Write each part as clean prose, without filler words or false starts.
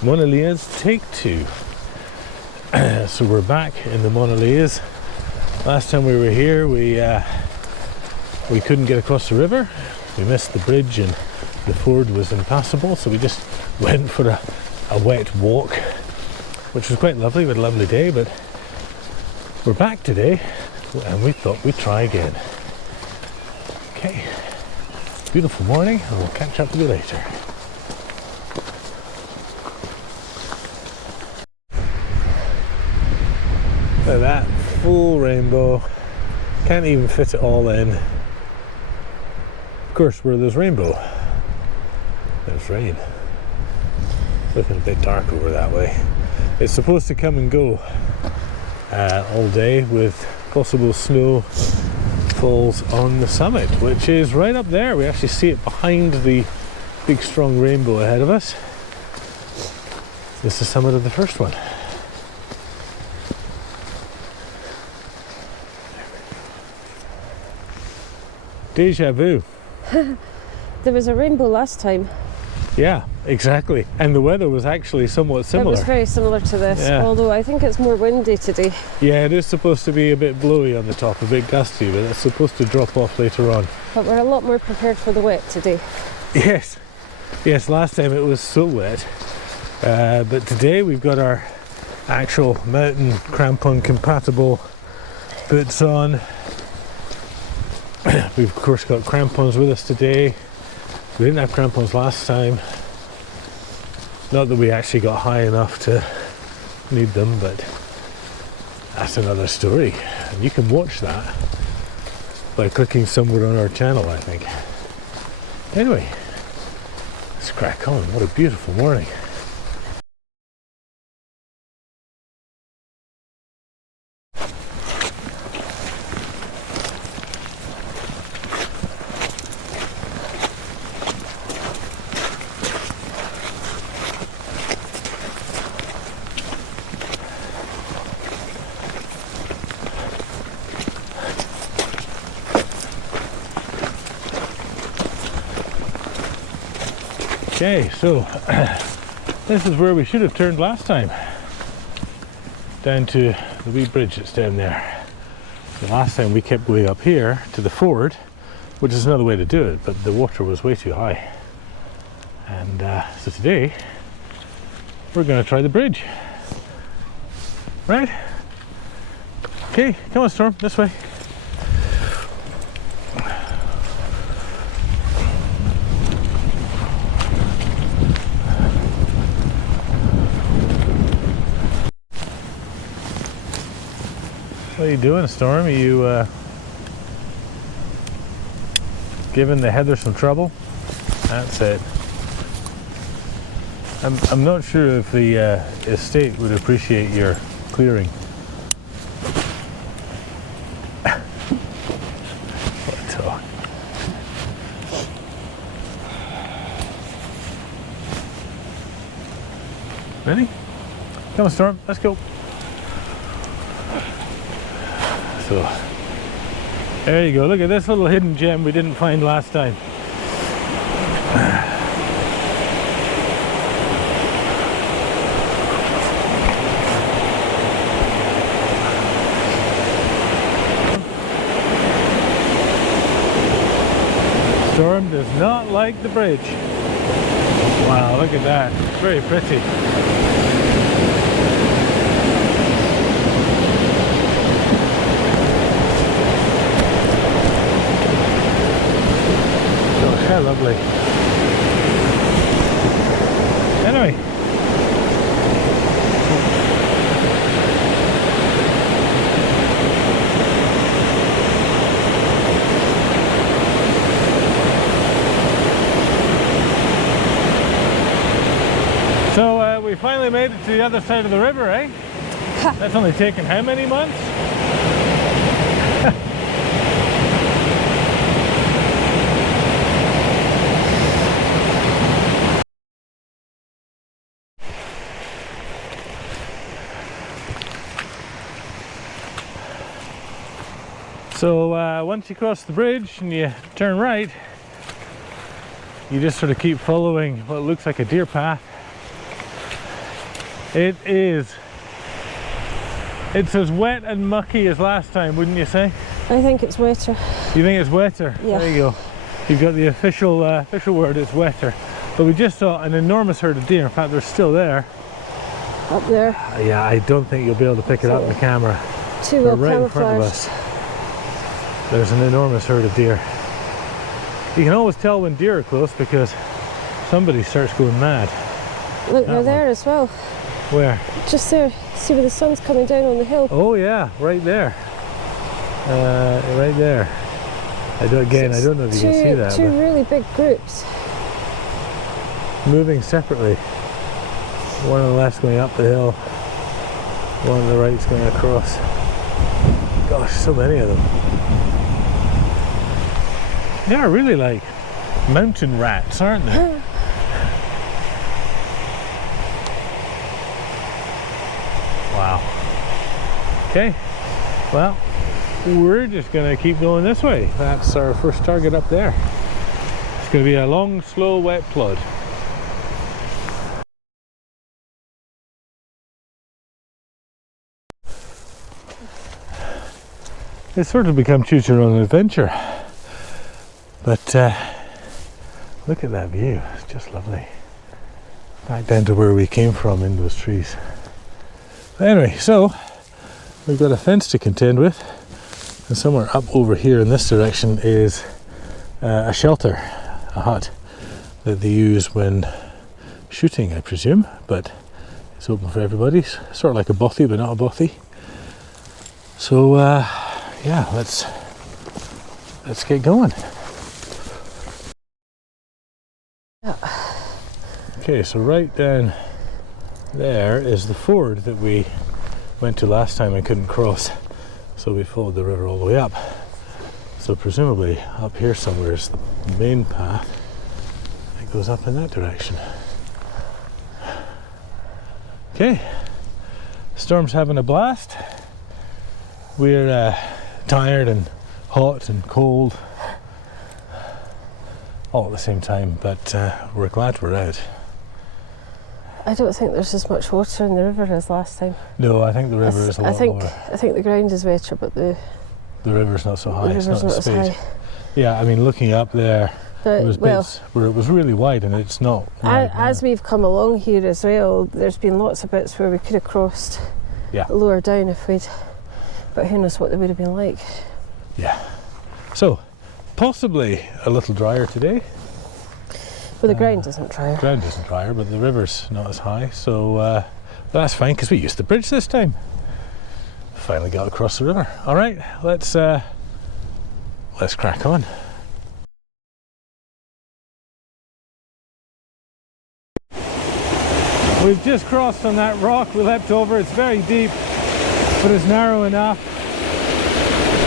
Monadhliath take 2. So we're back in the Monadhliath. Last time we were here, we couldn't get across the river. We missed the bridge and the ford was impassable, so we just went for a wet walk, which was quite lovely. We had a lovely day, but we're back today and we thought we'd try again. Okay, beautiful morning, and we'll catch up with you later. Look at that full rainbow. Can't even fit it all in. Of course, where there's rainbow, there's rain. It's looking a bit dark over that way. It's supposed to come and go all day, with possible snow falls on the summit, which is right up there. We actually see it behind the big strong rainbow ahead of us. This is the summit of the first one. Deja vu. There was a rainbow last time. Yeah, exactly. And the weather was actually somewhat similar. It was very similar to this, yeah. Although I think it's more windy today. Yeah, it is supposed to be a bit blowy on the top, a bit gusty, but it's supposed to drop off later on. But we're a lot more prepared for the wet today. Yes, yes, last time it was so wet. But today we've got our actual mountain crampon compatible boots on. We've of course got crampons with us today. We didn't have crampons last time. Not that we actually got high enough to need them, but that's another story. And you can watch that by clicking somewhere on our channel, I think. Anyway, let's crack on. What a beautiful morning. Okay, so this is where we should have turned last time, down to the wee bridge that's down there. The last time we kept going up here to the ford, which is another way to do it, but the water was way too high. And so today we're going to try the bridge. Right? Okay, come on Storm, this way. What are you doing, Storm? Are you giving the heather some trouble? That's it. I'm not sure if the estate would appreciate your clearing. What a talk. Ready? Come on, Storm. Let's go. So, there you go. Look at this little hidden gem we didn't find last time. Storm does not like the bridge. Wow, look at that. It's very pretty. How lovely. Anyway. So we finally made it to the other side of the river, eh? That's only taken how many months? So once you cross the bridge and you turn right, you just sort of keep following what looks like a deer path It is. It's as wet and mucky as last time, wouldn't you say? I think it's wetter. You think it's wetter? Yeah. There you go. You've got the official word, it's wetter. But we just saw an enormous herd of deer. In fact, they're still there. Up there. Yeah, I don't think you'll be able to pick it up in the camera. Too They're well right in front of camouflaged. us. There's an enormous herd of deer. You can always tell when deer are close because somebody starts going mad. Look, That they're there one. as well. Where? Just there. See where the sun's coming down on the hill? Oh yeah, right there. Right there. I don't know if you can see that. Two But really big groups. moving separately. One on the left's going up the hill. One on the right's going across. Gosh, so many of them. They are really like mountain rats, aren't they? Wow. Okay, well, we're just going to keep going this way. That's our first target up there. It's going to be a long, slow, wet plod. It's sort of become choose your own adventure. But look at that view, it's just lovely. Back down to where we came from in those trees. But anyway, so we've got a fence to contend with, and somewhere up over here in this direction is a shelter, a hut that they use when shooting, I presume, but it's open for everybody. Sort of like a bothy, but not a bothy. So yeah, let's get going. Okay, so right down there is the ford that we went to last time and couldn't cross, so we followed the river all the way up. So presumably up here somewhere is the main path that goes up in that direction. Okay, storm's having a blast. We're tired and hot and cold all at the same time, but we're glad we're out. I don't think there's as much water in the river as last time. No, I think the river is a lot lower. I think the ground is wetter, but the river's not so high. river's It's not not as as speed. high. Yeah, I mean, looking up there, there was Well, bits where it was really wide, and it's not wide as now. we've come along here as well, there's been lots of bits where we could have crossed lower down if we'd, but who knows what they would have been like. Yeah. So, possibly a little drier today. Well, the ground isn't drier. The ground isn't drier, but the river's not as high, so that's fine because we used the bridge this time. Finally got across the river. All right, let's crack on. We've just crossed on that rock we leapt over. It's very deep, but it's narrow enough.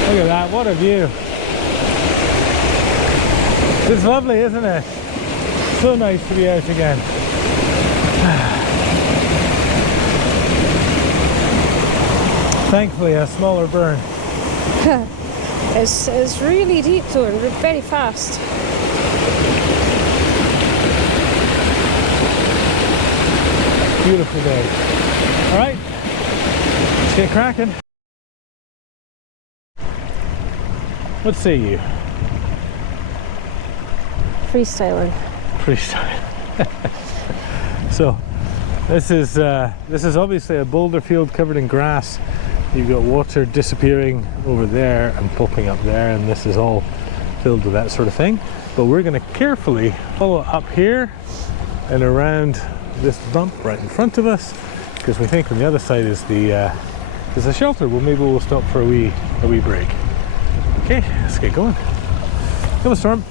Look at that, what a view. It's lovely, isn't it? So nice to be out again. Thankfully a smaller burn. It's really deep though and very fast. Beautiful day. All right, let's get cracking. What say you? Freestyling. Freestyle. So this is obviously a boulder field covered in grass. You've got water disappearing over there and popping up there, and this is all filled with that sort of thing. But we're going to carefully follow up here and around this bump right in front of us, because we think on the other side is the shelter. Well, maybe we'll stop for a wee break. Okay, let's get going. Come on, Storm.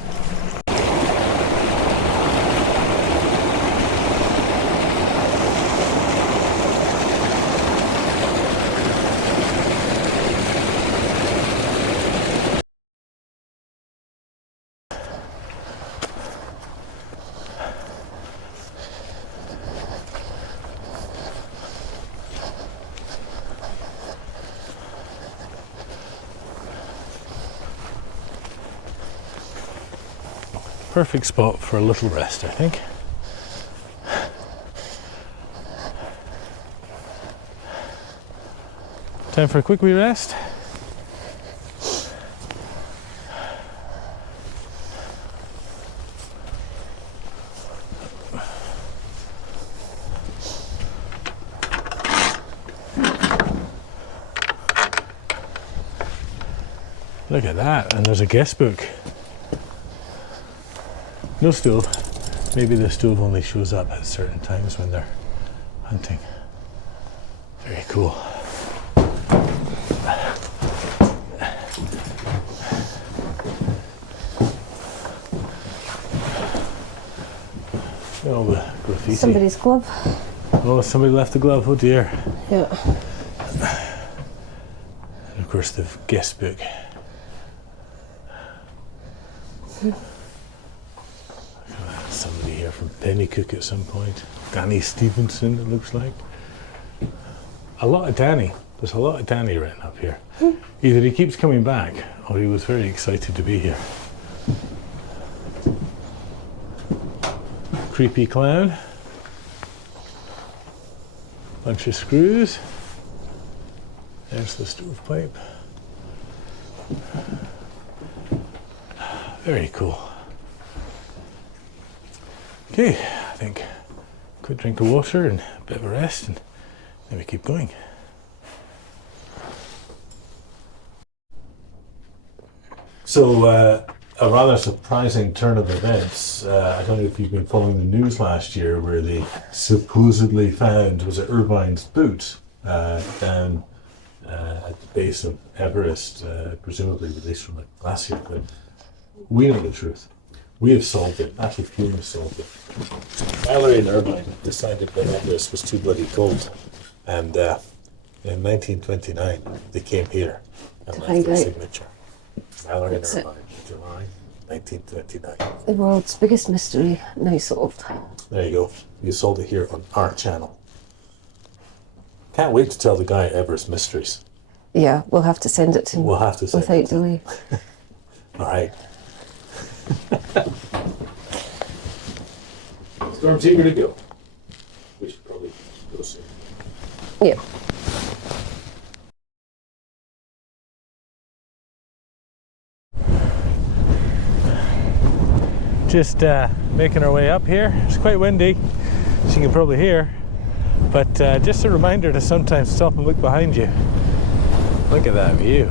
Perfect spot for a little rest, I think. Time for a quick wee rest. Look at that, and there's a guest book. No stove. Maybe the stove only shows up at certain times when they're hunting. Very cool. Oh, the graffiti. Somebody's glove. Oh, somebody left the glove. Oh dear. Yeah. And of course the guest book. Somebody here from Pennycook at some point. Danny Stevenson, it looks like. A lot of Danny. There's a lot of Danny written up here. Either he keeps coming back or he was very excited to be here. Creepy clown. Bunch of screws. There's the stovepipe. Very cool. Okay, I think quick drink of water and a bit of a rest, and then we keep going. So, a rather surprising turn of events. I don't know if you've been following the news last year where they supposedly found, was it Irvine's boot down at the base of Everest, presumably released from a glacier, but we know the truth. We have solved it. Actually, Fume has solved it. Mallory and Irvine decided that Everest was too bloody cold, and in 1929 they came here and left their signature. Mallory and Irvine, July 1929. The world's biggest mystery now solved. There you go. You solved it here on our channel. Can't wait to tell the guy at Everest Mysteries. Yeah, we'll have to send it to him. We'll have to send without delay. All right. Storm's eager to go. We should probably go soon. Yeah. Just making our way up here. It's quite windy, as you can probably hear. But just a reminder to sometimes stop and look behind you. Look at that view.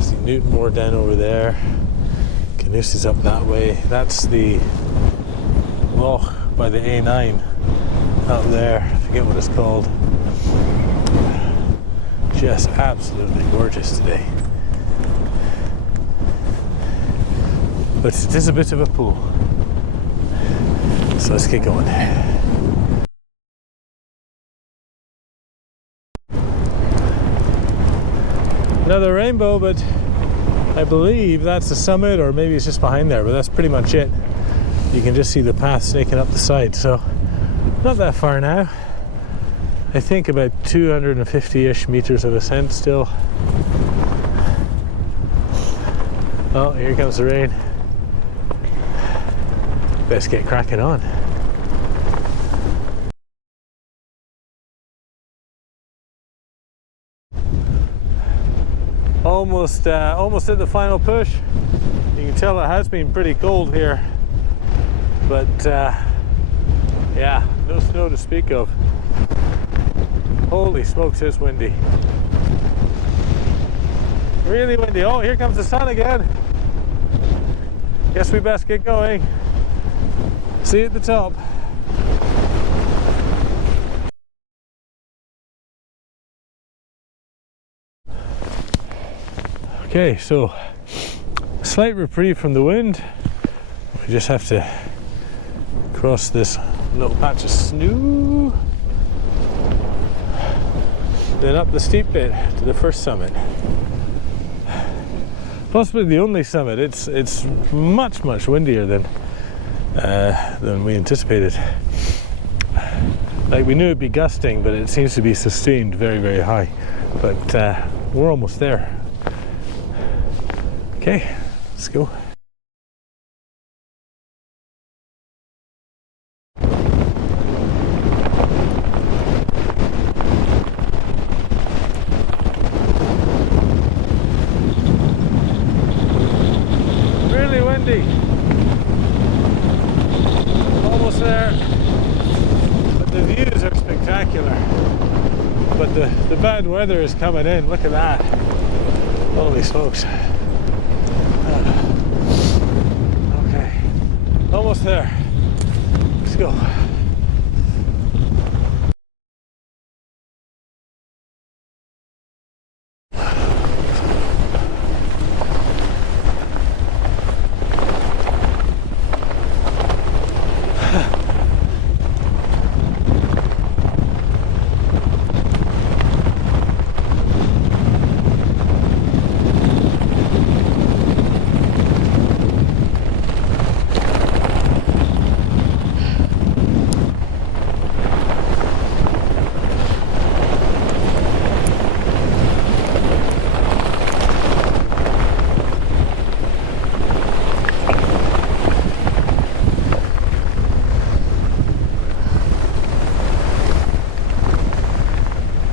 See Newtonmore down over there. Canusi's is up that way. That's the loch by the A9 up there. I forget what it's called. Just absolutely gorgeous today. But it is a bit of a pool. So let's get going. Another rainbow, but I believe that's the summit, or maybe it's just behind there, but that's pretty much it. You can just see the path snaking up the side, so not that far now. I think about 250-ish meters of ascent still. Oh, here comes the rain. Best get cracking on. Almost at the final push. You can tell it has been pretty cold here, but yeah, no snow to speak of. Holy smokes, it's windy. Really windy. Oh, here comes the sun again. Guess we best get going. See you at the top. Okay, so a slight reprieve from the wind. We just have to cross this little patch of snow, then up the steep bit to the first summit. Possibly the only summit. It's much windier than we anticipated. Like, we knew it'd be gusting, but it seems to be sustained very high. But we're almost there. Okay, let's go. bad weather is coming in. Look at that. Holy smokes. Okay. Almost there. Let's go.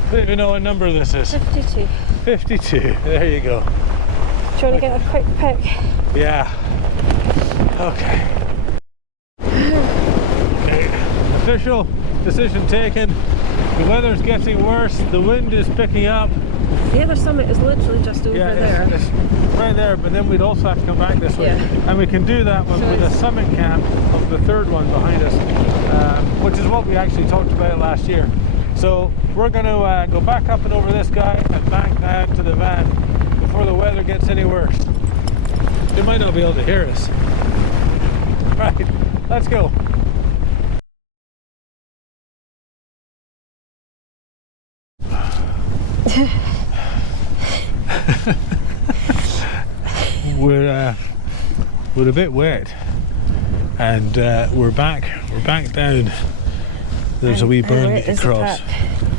I don't even know what number this is. 52. 52. There you go. Do you want to get a quick pic? Yeah. Okay. Okay. Official decision taken. The weather's getting worse. The wind is picking up. The other summit is literally just over there. It's right there, but then we'd also have to come back this way. Yeah. And we can do that one with a summit camp of the third one behind us, which is what we actually talked about last year. So we're going to go back up and over this guy and back down to the van before the weather gets any worse. They might not be able to hear us. Right, let's go. We're a bit wet, and we're back down. There's a wee burn across.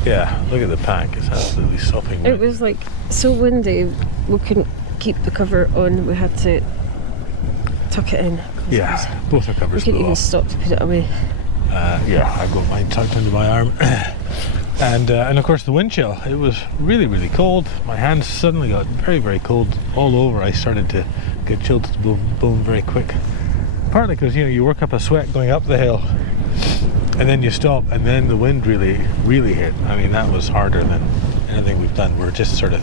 Yeah, look at the pack, it's absolutely sopping wet. It was like so windy, we couldn't keep the cover on, we had to tuck it in. Yeah, both our covers. We couldn't even stop to put it away. Yeah, I've got mine tucked under my arm. And of course the wind chill, it was really, really cold. My hands suddenly got very, very cold all over. I started to get chilled to the bone very quick. Partly because, you know, you work up a sweat going up the hill and then you stop and then the wind really, really hit. I mean, that was harder than anything we've done. We're just sort of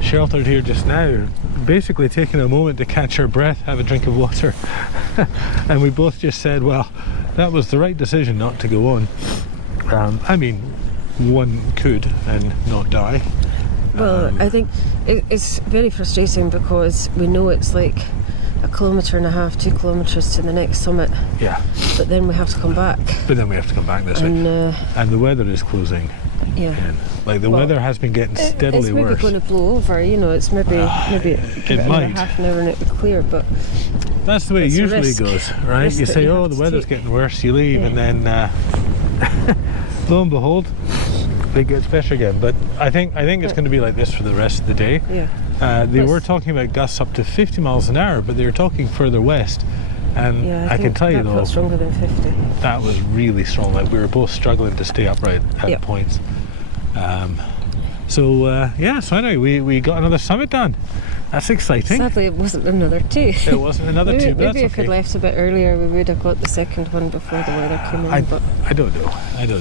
sheltered here just now, basically taking a moment to catch our breath, have a drink of water. And we both just said, well, that was the right decision not to go on. I mean, one could and not die. Well, I think it's very frustrating because we know it's like 1.5 kilometres, 2 kilometres to the next summit. Yeah. But then we have to come back. But then we have to come back this way. And the weather is closing. Yeah. In. Like the weather has been getting steadily worse. It's maybe going to blow over, you know, it's maybe it might. half an hour and it'll be clear, but that's the way it usually goes, right? You say, oh, the weather's getting worse, you leave, and then lo and behold, it gets better again. But I think it's going to be like this for the rest of the day. Yeah. They were talking about gusts up to 50 miles an hour, but they were talking further west. And I can tell you though, stronger than 50. That was really strong. Like we were both struggling to stay upright at points. So anyway, we got another summit done. That's exciting. Sadly, it wasn't another 2. It wasn't another 2, but maybe if we'd left a bit earlier, we would have got the second one before the weather came in. I don't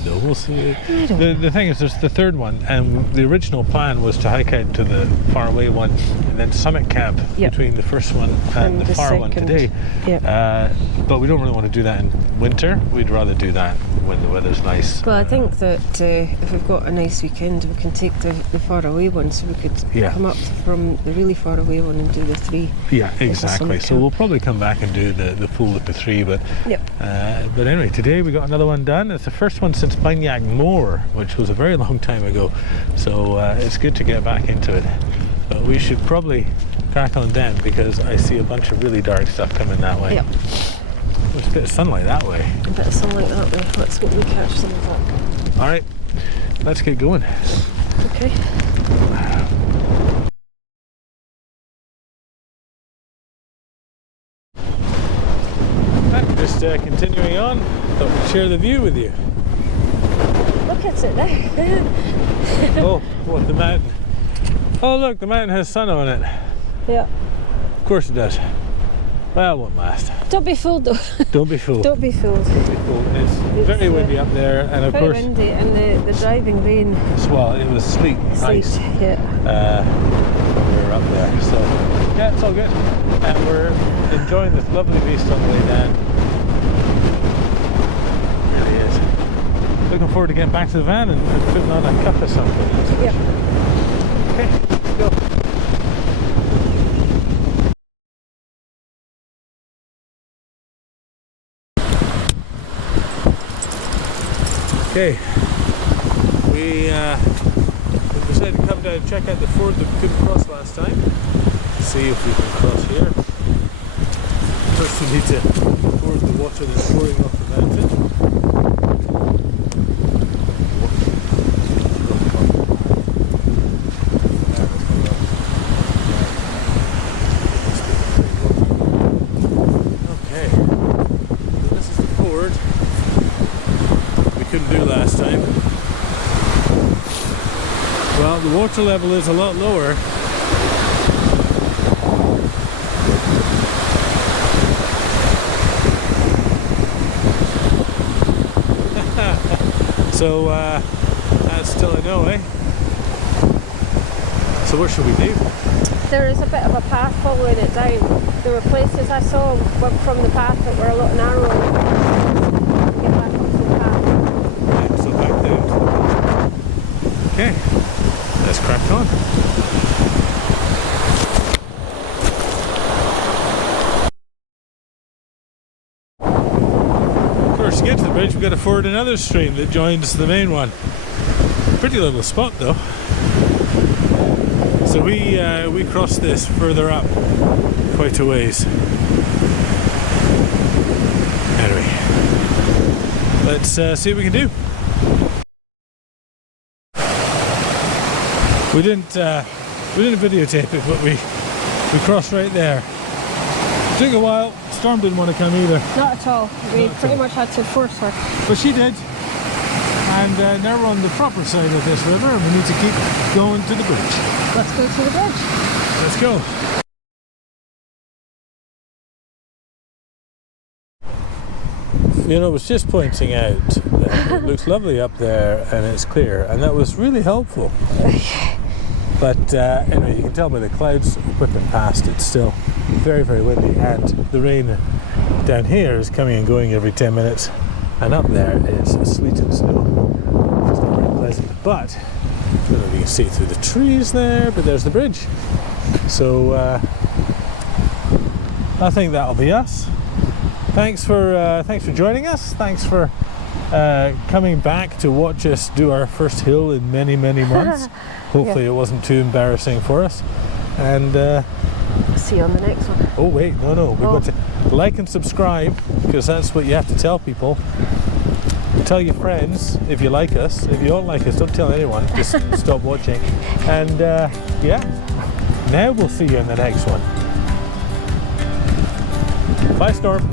know. We'll see. The thing is, there's the third one, and the original plan was to hike out to the faraway one and then summit camp between the first one and the far one today. But we don't really want to do that in winter. We'd rather do that when the weather's nice. Well, I think that if we've got a nice weekend, we can take the faraway one, so we could come up from the really far away one and do the 3. Yeah, exactly. So we'll probably come back and do the full with the 3. But anyway, today we got another one done. It's the first one since Banyak Moor, which was a very long time ago. So it's good to get back into it. But we should probably crack on then because I see a bunch of really dark stuff coming that way. Yep. There's a bit of sunlight that way. A bit of sunlight that way. Let's hope we catch some of that. All right, let's get going. Okay. Just continuing on, thought we'd share the view with you. Look at it there. Oh, what, the mountain? Oh look, the mountain has sun on it. Yeah. Of course it does. Well, it won't last. Don't be fooled though. Don't be fooled. Don't be fooled. Don't be fooled. It's very windy up there, and of very course, windy, and the driving rain. well, it was sleet and ice. Yeah. When we were up there. So yeah, it's all good, and we're enjoying this lovely beast on the way down. It really is. Looking forward to getting back to the van and putting on a cup of something. Yeah. Okay, let's go. Okay, we decided to come down and check out the ford that we couldn't cross last time. See if we can cross here. First we need to ford the water that's pouring off the mountain. Okay, so this is the ford we couldn't do last time. Well, the water level is a lot lower. So that's still a no, eh? So what should we do? There is a bit of a path following it down. There were places I saw from the path that were a lot narrower. Get back onto the path. Yeah, so back down to the beach. Okay, let's crack on. Of course, to get to the bridge, we've got to ford another stream that joins the main one. Pretty little spot though. So we crossed this further up quite a ways. Anyway, let's see what we can do. We didn't videotape it, but we crossed right there. Took a while. Storm didn't want to come either. Not at all. We pretty much had to force her. But she did. And now we're on the proper side of this river, and we need to keep going to the bridge. Let's go to the bridge. Let's go. You know, I was just pointing out that it looks lovely up there and it's clear, and that was really helpful. But anyway, you can tell by the clouds whipping past, it's still very, very windy, and the rain down here is coming and going every 10 minutes, and up there it's sleet and snow. It's not very pleasant, but I don't know if you can see through the trees there, but there's the bridge. So I think that'll be us. Thanks for joining us. Thanks for coming back to watch us do our first hill in many, many months. Hopefully it wasn't too embarrassing for us. And see you on the next one. oh wait, no, we've got to like and subscribe, because that's what you have to tell people. Tell your friends if you like us. If you don't like us, don't tell anyone. Just stop watching. And yeah, now we'll see you in the next one. Bye, Storm.